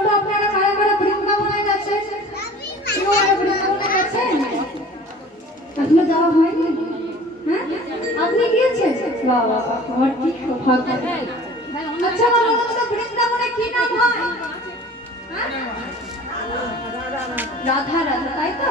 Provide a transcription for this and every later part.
বন্ধু কারা কারা বৃন্দাবনে গেছেন? বৃন্দাবনে যাওয়া হয়নি? হ্যাঁ? আপনি গিয়েছেন? বাবা আচ্ছা বৃন্দাবনে কি নাম হয়? হ্যাঁ? রাধা রাধা, তাই তো?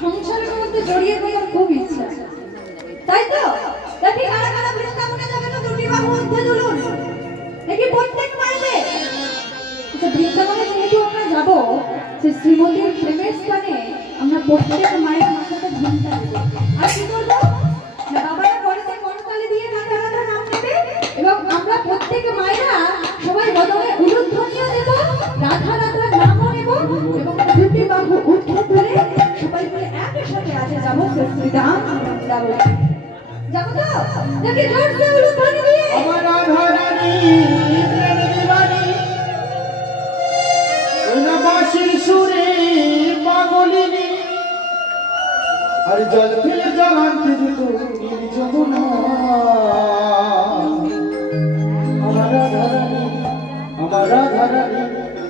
সংসারের মধ্যে জড়িয়ে থাকার খুব ইচ্ছা। তাই তো? দেখি কারা কারা বৃন্দাবনে যাবে তো দুটি বাহু মধ্যে তুলুন দেখি প্রত্যেক আচ্ছা বৃন্দাবনে যেহেতু আমরা যাব সে শ্রীমতীর প্রেমের স্থানে আমরা প্রত্যেক মায়ের রাধা রাধা নামও নেব এবং দুটি বাহু উঠে ধরে সবাই মিলে একসাথে আজকে যাব শ্রীরাম যাব যাব তো? দেখি জোরসে উলুধ্বনি দিয়ে। আমার নীল যমুনা। আমার রাধারানী আমার রাধারানী।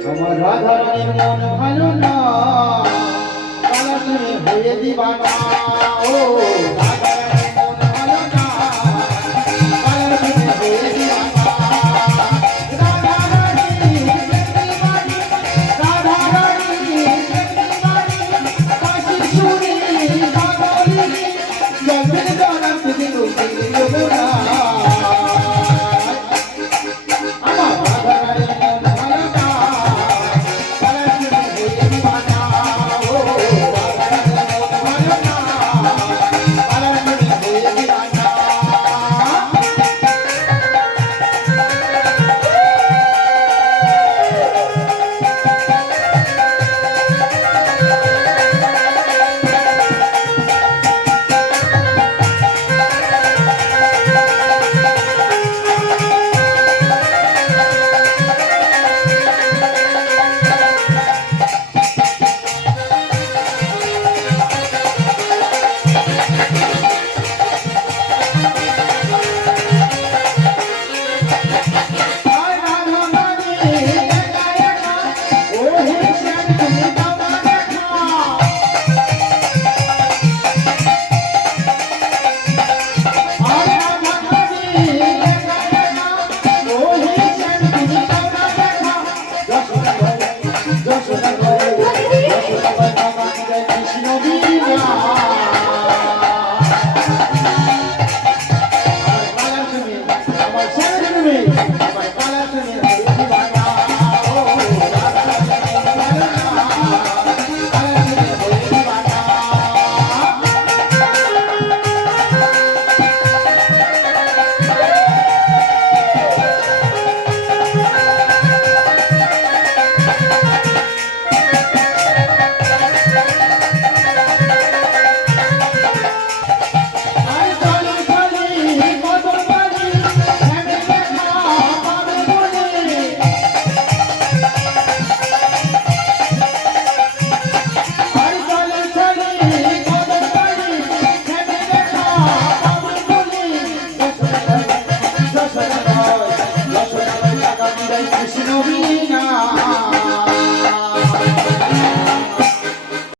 আমার রাধারানীর মন ভালো না। হয়ে দিবানা ও